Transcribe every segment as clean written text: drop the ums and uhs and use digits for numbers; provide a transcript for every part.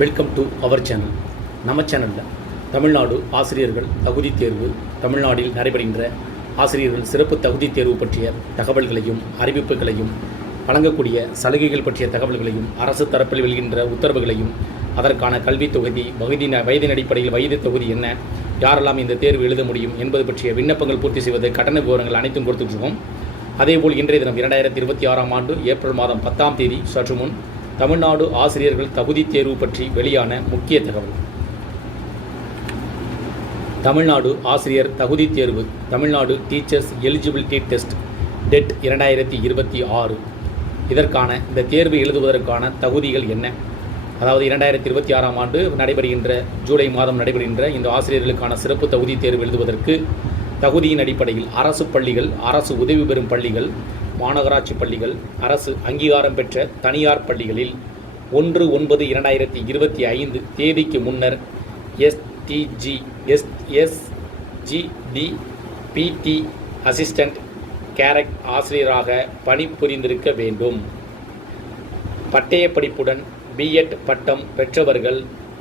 Welcome to our channel. நம்ம சேனலில் தமிழ்நாடு ஆசிரியர்கள் தகுதி தேர்வு, தமிழ்நாட்டில் நடைபெறுகின்ற ஆசிரியர்கள் சிறப்பு தகுதி தேர்வு பற்றிய தகவல்களையும் அறிவிப்புகளையும், வழங்கக்கூடிய சலுகைகள் பற்றிய தகவல்களையும், அரசு தரப்பில் வெளிகின்ற உத்தரவுகளையும், அதற்கான கல்வித் தொகுதி, வயதின் அடிப்படையில் வயது தொகுதி என்ன, யாரெல்லாம் இந்த தேர்வு எழுத முடியும் என்பது பற்றிய விண்ணப்பங்கள் பூர்த்தி செய்வது, கட்டண விவரங்கள் அனைத்தும் கொடுத்துட்ருக்கோம். அதேபோல் இன்றைய தினம் 2026 ஆண்டு ஏப்ரல் மாதம் 10ஆம் தேதி சற்று முன் தமிழ்நாடு ஆசிரியர்கள் தகுதி தேர்வு பற்றி வெளியான முக்கிய தகவல். தமிழ்நாடு ஆசிரியர் தகுதி தேர்வு, Tamil Nadu teachers eligibility test TET 2026. இதற்கான இந்த தேர்வு எழுதுவதற்கான தகுதிகள் என்ன? அதாவது 2026ஆம் ஆண்டு நடைபெறுகின்ற ஜூலை மாதம் நடைபெறுகின்ற இந்த ஆசிரியர்களுக்கான சிறப்பு தகுதி தேர்வு எழுதுவதற்கு தகுதியின் அடிப்படையில் அரசு பள்ளிகள், அரசு உதவி பெறும் பள்ளிகள், மாநகராட்சி பள்ளிகள், அரசு அங்கீகாரம் பெற்ற தனியார் பள்ளிகளில் 1/9/2025 தேதிக்கு முன்னர் STG, SSGD, PT assistant carat ஆசிரியராக பணிபுரிந்திருக்க வேண்டும். பட்டய படிப்புடன் B.Ed பட்டம் பெற்றவர்கள்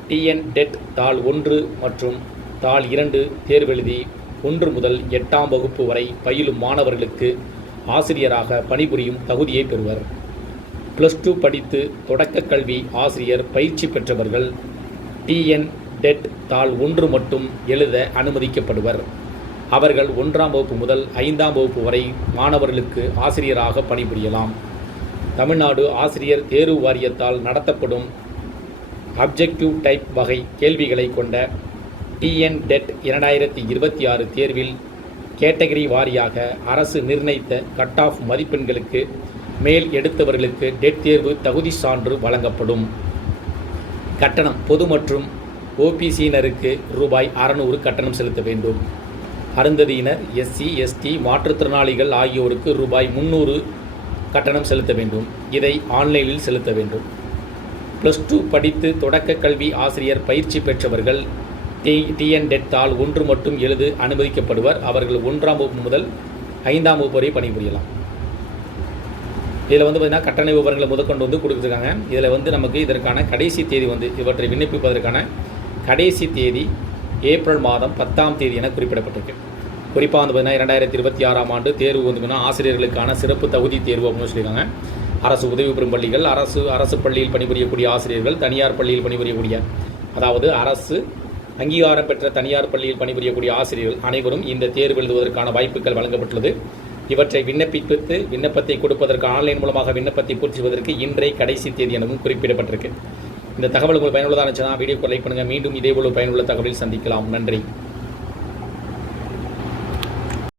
TN-DET தாள் 1 மற்றும் தாள் 2 தேர்வெழுதி 1 முதல் 8ஆம் வகுப்பு வரை பயிலும் மாணவர்களுக்கு ஆசிரியராக பணிபுரியும் தகுதியை பெறுவர். +2 படித்து தொடக்க கல்வி ஆசிரியர் பயிற்சி பெற்றவர்கள் TN-DET தாள் 1 மட்டும் எழுத அனுமதிக்கப்படுவர். அவர்கள் 1ஆம் வகுப்பு முதல் 5ஆம் வகுப்பு வரை மாணவர்களுக்கு ஆசிரியராக பணிபுரியலாம். தமிழ்நாடு ஆசிரியர் தேர்வு வாரியத்தால் நடத்தப்படும் அப்ஜெக்டிவ் டைப் வகை கேள்விகளை கொண்ட TN-DET 2026 தேர்வில் கேட்டகரி வாரியாக அரசு நிர்ணயித்த கட் ஆஃப் மதிப்பெண்களுக்கு மேல் எடுத்தவர்களுக்கு டெட் தேர்வு தகுதி சான்று வழங்கப்படும். கட்டணம் பொது மற்றும் OBCயினருக்கு ₹600 கட்டணம் செலுத்த வேண்டும். அருந்ததியினர், SC, ST, மாற்றுத்திறனாளிகள் ஆகியோருக்கு ₹300 கட்டணம் செலுத்த வேண்டும். இதை ஆன்லைனில் செலுத்த வேண்டும். +2 படித்து தொடக்க கல்வி ஆசிரியர் பயிற்சி பெற்றவர்கள் TN-DET தாள் 1 மட்டும் எழுத அனுமதிக்கப்படுவர். அவர்கள் 1ஆம் வகுப்பு முதல் 5ஆம் வகுப்பு வரை பணிபுரியலாம். இதில் பார்த்திங்கன்னா கட்டண விவரங்களை முதற்கொண்டு கொடுத்துருக்காங்க. இதில் நமக்கு இதற்கான கடைசி தேதி இவற்றை விண்ணப்பிப்பதற்கான கடைசி தேதி ஏப்ரல் மாதம் 10ஆம் தேதி என குறிப்பிடப்பட்டிருக்கு. குறிப்பாக 2026ஆம் ஆண்டு தேர்வு ஆசிரியர்களுக்கான சிறப்பு தகுதி தேர்வு அப்படின்னு சொல்லியிருக்காங்க. அரசு உதவி பெறும் பள்ளிகள், அரசு பள்ளியில் பணிபுரியக்கூடிய ஆசிரியர்கள், தனியார் பள்ளியில் பணிபுரியக்கூடிய, அதாவது அரசு அங்கீகாரம் பெற்ற தனியார் பள்ளியில் பணிபுரியக்கூடிய ஆசிரியர்கள் அனைவரும் இந்த தேர்வு எழுதுவதற்கான வாய்ப்புகள் வழங்கப்பட்டுள்ளது. இவற்றை விண்ணப்பத்தை கொடுப்பதற்கு ஆன்லைன் மூலமாக விண்ணப்பத்தை பூர்த்தி செய்வதற்கு இன்றைய கடைசி தேதி எனவும் குறிப்பிடப்பட்டிருக்கு. இந்த தகவல் உங்களுக்கு பயனுள்ளதாக இருந்துச்சுன்னா வீடியோக்கு லைக் பண்ணுங்கள். மீண்டும் இதேபோல பயனுள்ள தகவலில் சந்திக்கலாம். நன்றி.